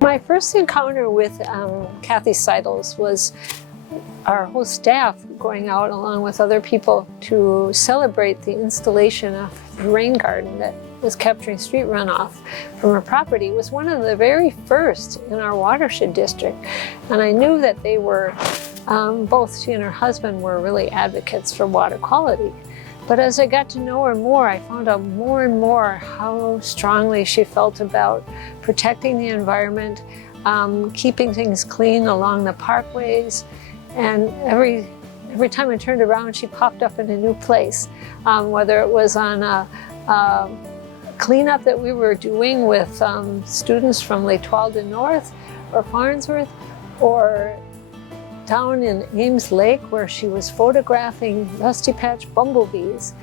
My first encounter with Kathy Sidles was our whole staff going out along with other people to celebrate the installation of the rain garden that was capturing street runoff from her property. It was one of the very first in our watershed district. And I knew that they were, both she and her husband were really advocates for water quality. But as I got to know her more, I found out more and more how strongly she felt about protecting the environment, keeping things clean along the parkways. And every time I turned around, she popped up in a new place, whether it was on a cleanup that we were doing with students from Lake Tualden North or Farnsworth, or down in Ames Lake where she was photographing rusty patch bumblebees.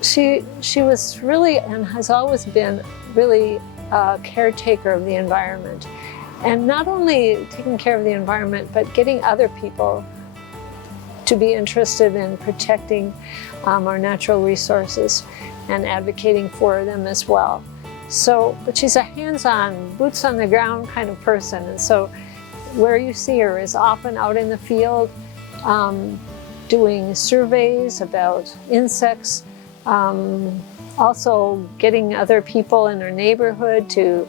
She was really, and has always been, really a caretaker of the environment. And not only taking care of the environment, but getting other people to be interested in protecting our natural resources and advocating for them as well. So, but she's a hands-on, boots on the ground kind of person. And so where you see her is often out in the field, doing surveys about insects, also getting other people in her neighborhood to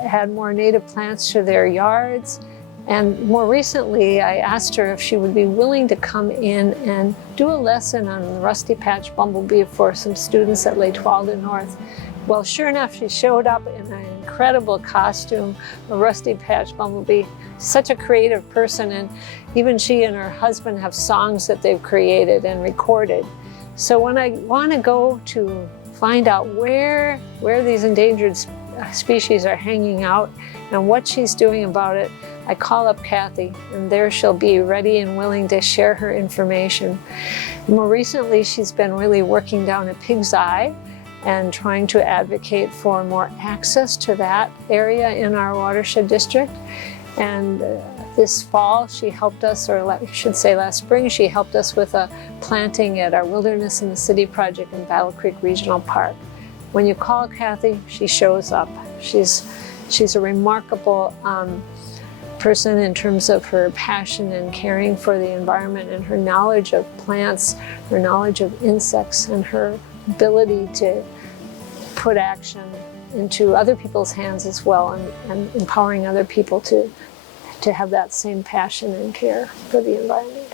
add more native plants to their yards. And more recently, I asked her if she would be willing to come in and do a lesson on the rusty patch bumblebee for some students at Lake Tualden North. Well, sure enough, she showed up in an incredible costume, a rusty patch bumblebee. Such a creative person, and even she and her husband have songs that they've created and recorded. So when I want to go to find out where these endangered species are hanging out and what she's doing about it, I call up Kathy, and there she'll be ready and willing to share her information. More recently, she's been really working down at Pig's Eye and trying to advocate for more access to that area in our watershed district. And this fall, she helped us, or I should say last spring, she helped us with a planting at our Wilderness in the City project in Battle Creek Regional Park. When you call Kathy, she shows up. She's a remarkable person in terms of her passion and caring for the environment, and her knowledge of plants, her knowledge of insects, and her ability to put action into other people's hands as well, and empowering other people to have that same passion and care for the environment.